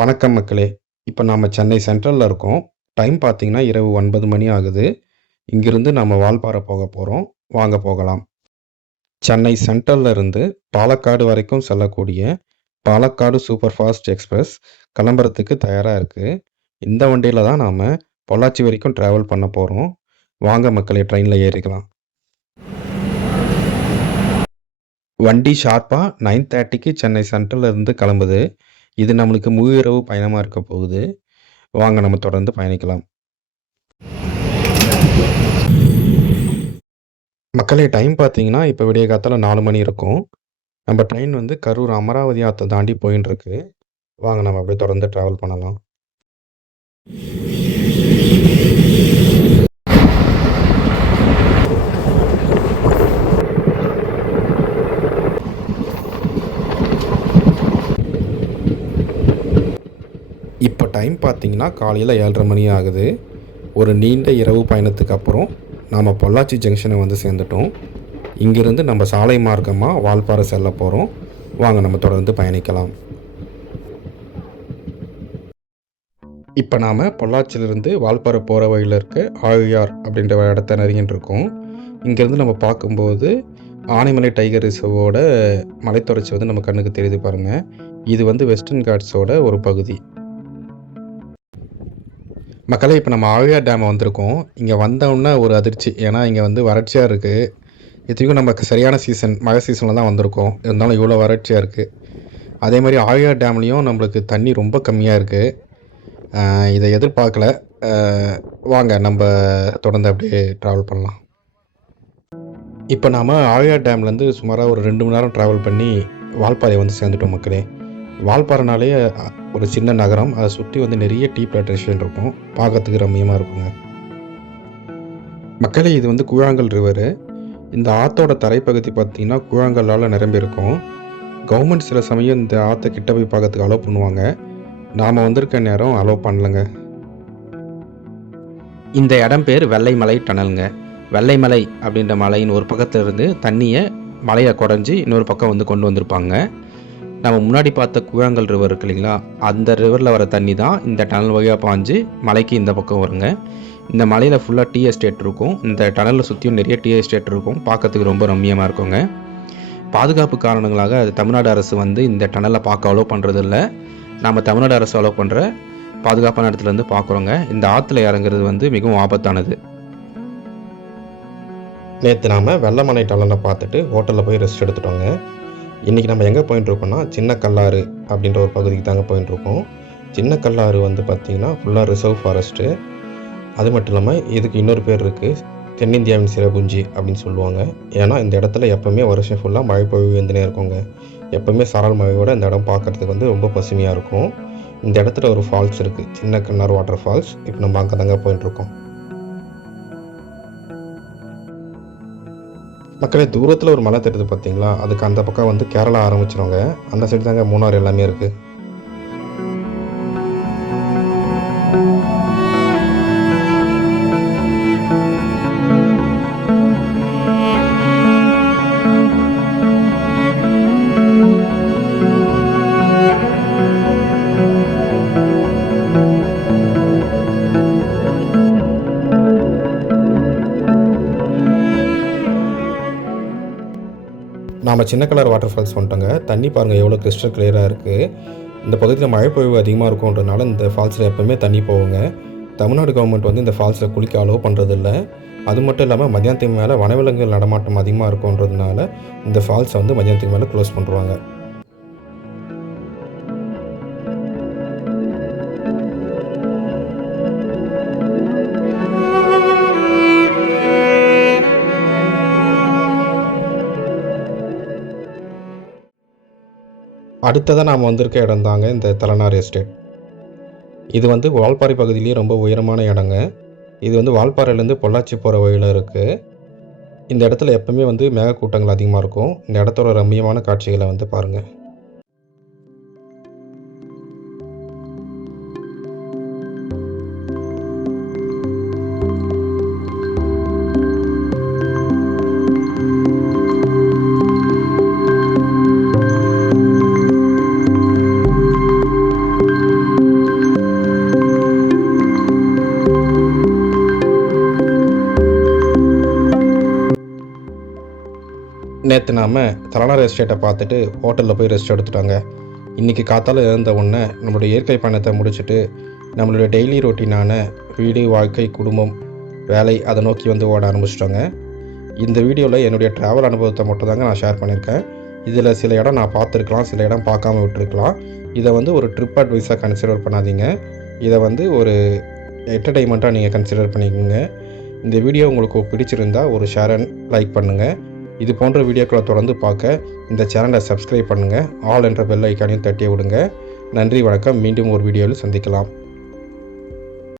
வணக்கம் மக்களே! இப்ப நாம சென்னை சென்ட்ரல்ல இருக்கோம். டைம் பார்த்தீங்கன்னா, இரவு 9 மணி ஆகுது. இங்கிருந்து நாம வால்பாறை போக போறோம். வாங்க போகலாம். சென்னை சென்ட்ரல்ல இருந்து பாலக்காடு வரைக்கும் செல்லக்கூடிய பாலக்காடு சூப்பர் ஃபாஸ்ட் எக்ஸ்பிரஸ் கிளம்புறதுக்கு தயாரா இருக்கு. இந்த வண்டியில தான் நாம பொள்ளாச்சி வரைக்கும் டிராவல் பண்ண போறோம். வாங்க மக்களே ட்ரெயின்ல ஏறிக்கலாம். வண்டி ஷார்ப்பா 9:30க்கு சென்னை சென்ட்ரல்ல இருந்து கிளம்புது. இது நம்மளுக்கு முழு இரவு பயணமா இருக்க போகுது. வாங்க நம்ம தொடர்ந்து பயணிக்கலாம். மக்களே டைம் பார்த்தீங்கன்னா, இப்ப விடிய காத்தால 4 மணி இருக்கும். நம்ம ட்ரெயின் வந்து கரூர் அமராவதி ஆத்த தாண்டி போயின்ருக்கு. வாங்க நம்ம அப்படியே தொடர்ந்து டிராவல் பண்ணலாம். இப்ப டைம் பார்த்தீங்கன்னா, காலையில 7:30 மணி ஆகுது. ஒரு நீண்ட இரவு பயணத்துக்கு அப்புறம் நாம பொள்ளாச்சி ஜங்ஷனை வந்து சேர்ந்துட்டோம். இங்கிருந்து நம்ம சாலை மார்க்கமா வால்பாறை செல்ல போறோம். வாங்க நம்ம தொடர்ந்து பயணிக்கலாம். இப்ப நாம பொள்ளாச்சியிலிருந்து வால்பாறை போற வழியில இருக்க ஆழியார் அப்படின்ற ஒரு இடத்த நெருங்கிட்டு இருக்கோம். இங்கிருந்து நம்ம பார்க்கும்போது ஆனைமலை டைகர் ரிசர்வோட மலைத்தொடர்ச்சி வந்து நம்ம கண்ணுக்கு தெரியுது பாருங்க. இது வந்து வெஸ்டர்ன் காட்ஸோட ஒரு பகுதி. மக்களே இப்போ நம்ம ஆழியார் டேம் வந்திருக்கோம். இங்கே வந்தோன்னே ஒரு அதிர்ச்சி. ஏன்னா இங்கே வந்து வறட்சியாக இருக்குது. இத்தனைக்கும் நமக்கு சரியான சீசன் மழை சீசனில் தான் வந்திருக்கோம். இருந்தாலும் இவ்வளோ வறட்சியாக இருக்குது. அதே மாதிரி ஆழியார் டேம்லேயும் நம்மளுக்கு தண்ணி ரொம்ப கம்மியாக இருக்குது. இதை எதிர்பார்க்கல. வாங்க நம்ம தொடர்ந்து அப்படியே ட்ராவல் பண்ணலாம். இப்போ நாம் ஆழியார் டேம்லேருந்து சுமாராக ஒரு 2 மணி நேரம் ட்ராவல் பண்ணி வால்பாறை வந்து சேர்ந்துட்டோம் மக்களே. வால்பாறைனாலே ஒரு சின்ன நகரம். அதை சுற்றி வந்து நிறைய டீ பிளான்டேஷன் இருக்கும். பார்க்கறதுக்கு ரம்மியமாக இருக்குங்க. மக்களே இது வந்து கூழாங்கல் ரிவரு. இந்த ஆற்றோட தரைப்பகுதி பார்த்தீங்கன்னா கூழாங்கல்லால் நிரம்பி இருக்கும். கவர்மெண்ட் சில சமயம் இந்த ஆற்றை கிட்ட போய் பார்க்கறதுக்கு அலோவ் பண்ணுவாங்க. நாம் வந்திருக்க நேரம் அலோவ் பண்ணலங்க. இந்த இடம் பேர் வெள்ளைமலை டனலுங்க. வெள்ளைமலை அப்படின்ற மலையின் ஒரு பக்கத்தில் இருந்து தண்ணியை மலையை குறைஞ்சி இன்னொரு பக்கம் வந்து கொண்டு வந்திருப்பாங்க. நம்ம முன்னாடி பார்த்த கூழாங்கல் ரிவர் இருக்கு இல்லைங்களா, அந்த ரிவரில் வர தண்ணி தான் இந்த டனல் வழியாக பாஞ்சு மலைக்கு இந்த பக்கம் வருங்க. இந்த மலையில் ஃபுல்லாக டீ எஸ்டேட் இருக்கும். இந்த டனலில் சுற்றியும் நிறைய டீ எஸ்டேட் இருக்கும். பார்க்கறதுக்கு ரொம்ப ரம்மியமாக இருக்குங்க. பாதுகாப்பு காரணங்களாக தமிழ்நாடு அரசு வந்து இந்த டனலை பார்க்க அலோவ் பண்ணுறதில்ல. நம்ம தமிழ்நாடு அரசு அலோவ் பண்ணுற பாதுகாப்பான இடத்துலேருந்து பார்க்குறோங்க. இந்த ஆற்றுல இறங்குறது வந்து மிகவும் ஆபத்தானது. நேற்று நாம் வெள்ளமலை டனலை பார்த்துட்டு ஹோட்டலில் போய் ரெஸ்ட் எடுத்துட்டோங்க. இன்றைக்கி நம்ம எங்கே போயின்ட்டுருக்கோம்னா சின்ன கல்லாறு அப்படின்ற ஒரு பகுதிக்கு தாங்க போயின்ட்டுருக்கோம். சின்ன கல்லாறு வந்து பார்த்திங்கன்னா ஃபுல்லாக ரிசர்வ் ஃபாரஸ்ட்டு. அது மட்டும் இல்லாமல் இதுக்கு இன்னொரு பேர் இருக்குது, தென்னிந்தியாவின் சிறகுஞ்சி அப்படின்னு சொல்லுவாங்க. ஏன்னா இந்த இடத்துல எப்போவுமே வருஷம் ஃபுல்லாக மழை பொழிவு வந்துனே இருக்குங்க. எப்போவுமே சாரல் மழையோட இந்த இடம் பார்க்குறதுக்கு வந்து ரொம்ப பசுமையாக இருக்கும். இந்த இடத்துல ஒரு ஃபால்ஸ் இருக்குது, சின்ன கண்ணார் வாட்டர் ஃபால்ஸ். இப்போ நம்ம அங்கே தாங்க போயின்ட்டுருக்கோம். மக்களே தூரத்தில் ஒரு மலை தெரியுது பார்த்தீங்களா, அதுக்கு அந்த பக்கம் வந்து கேரளா ஆரம்பிச்சிருவாங்க. அந்த சைடு தாங்க மூணார் எல்லாமே இருக்குது. நாம் சின்ன கலர் வாட்டர் ஃபால்ஸ் வந்துட்டோங்க. தண்ணி பாருங்கள் எவ்வளோ கிறிஸ்டல் கிளியராக இருக்குது. இந்த பகுதியில் மழை பொழிவு அதிகமாக இருக்கும்ன்றதுனால இந்த ஃபால்ஸில் எப்போவுமே தண்ணி போகுங்க. தமிழ்நாடு கவர்மெண்ட் வந்து இந்த ஃபால்ஸில் குளிக்க அலோவ் பண்ணுறதில்ல. அது மட்டும் இல்லாமல் மதியானத்துக்கு மேலே வனவிலங்குகள் நடமாட்டம் அதிகமாக இருக்கும்ன்றதுனால இந்த ஃபால்ஸை வந்து மதியானத்துக்கு மேலே க்ளோஸ் பண்ணுறாங்க. அடுத்ததாக நாம் வந்திருக்க இடம் தாங்க இந்த தலனார் எஸ்டேட். இது வந்து வால்பாறை பகுதியிலேயே ரொம்ப உயரமான இடங்க. இது வந்து வால்பாறையிலேருந்து பொள்ளாச்சி போகிற வழியில் இருக்குது. இந்த இடத்துல எப்போவுமே வந்து மேகக்கூட்டங்கள் அதிகமாக இருக்கும். இந்த இடத்தோட ரம்மியமான காட்சிகளை வந்து பாருங்கள். நேற்று நாம் தலனார் எஸ்டேட்டை பார்த்துட்டு ஹோட்டலில் போய் ரெஸ்ட் எடுத்துட்டாங்க. இன்றைக்கி காத்தால எழுந்த உடனே நம்மளுடைய இயற்கை பயணத்தை முடிச்சுட்டு நம்மளுடைய டெய்லி ரொட்டீனான வீடு, வாழ்க்கை, குடும்பம், வேலை அதை நோக்கி வந்து ஓட ஆரம்பிச்சிட்டோங்க. இந்த வீடியோவில் என்னுடைய ட்ராவல் அனுபவத்தை மட்டும் தாங்க நான் ஷேர் பண்ணியிருக்கேன். இதில் சில இடம் நான் பார்த்துருக்கலாம், சில இடம் பார்க்காம விட்டுருக்கலாம். இதை வந்து ஒரு ட்ரிப் அட்வைஸாக கன்சிடர் பண்ணாதீங்க. இதை வந்து ஒரு என்டர்டெயின்மெண்ட்டாக நீங்கள் கன்சிடர் பண்ணிக்கோங்க. இந்த வீடியோ உங்களுக்கு பிடிச்சிருந்தா ஒரு ஷேர் அண்ட் லைக் பண்ணுங்கள். இது போன்ற வீடியோக்களை தொடர்ந்து பார்க்க இந்த சேனலை சப்ஸ்கிரைப் பண்ணுங்கள். ஆல் என்ற பெல் ஐக்கானையும் தட்டி விடுங்க. நன்றி, வணக்கம். மீண்டும் ஒரு வீடியோவில் சந்திக்கலாம்.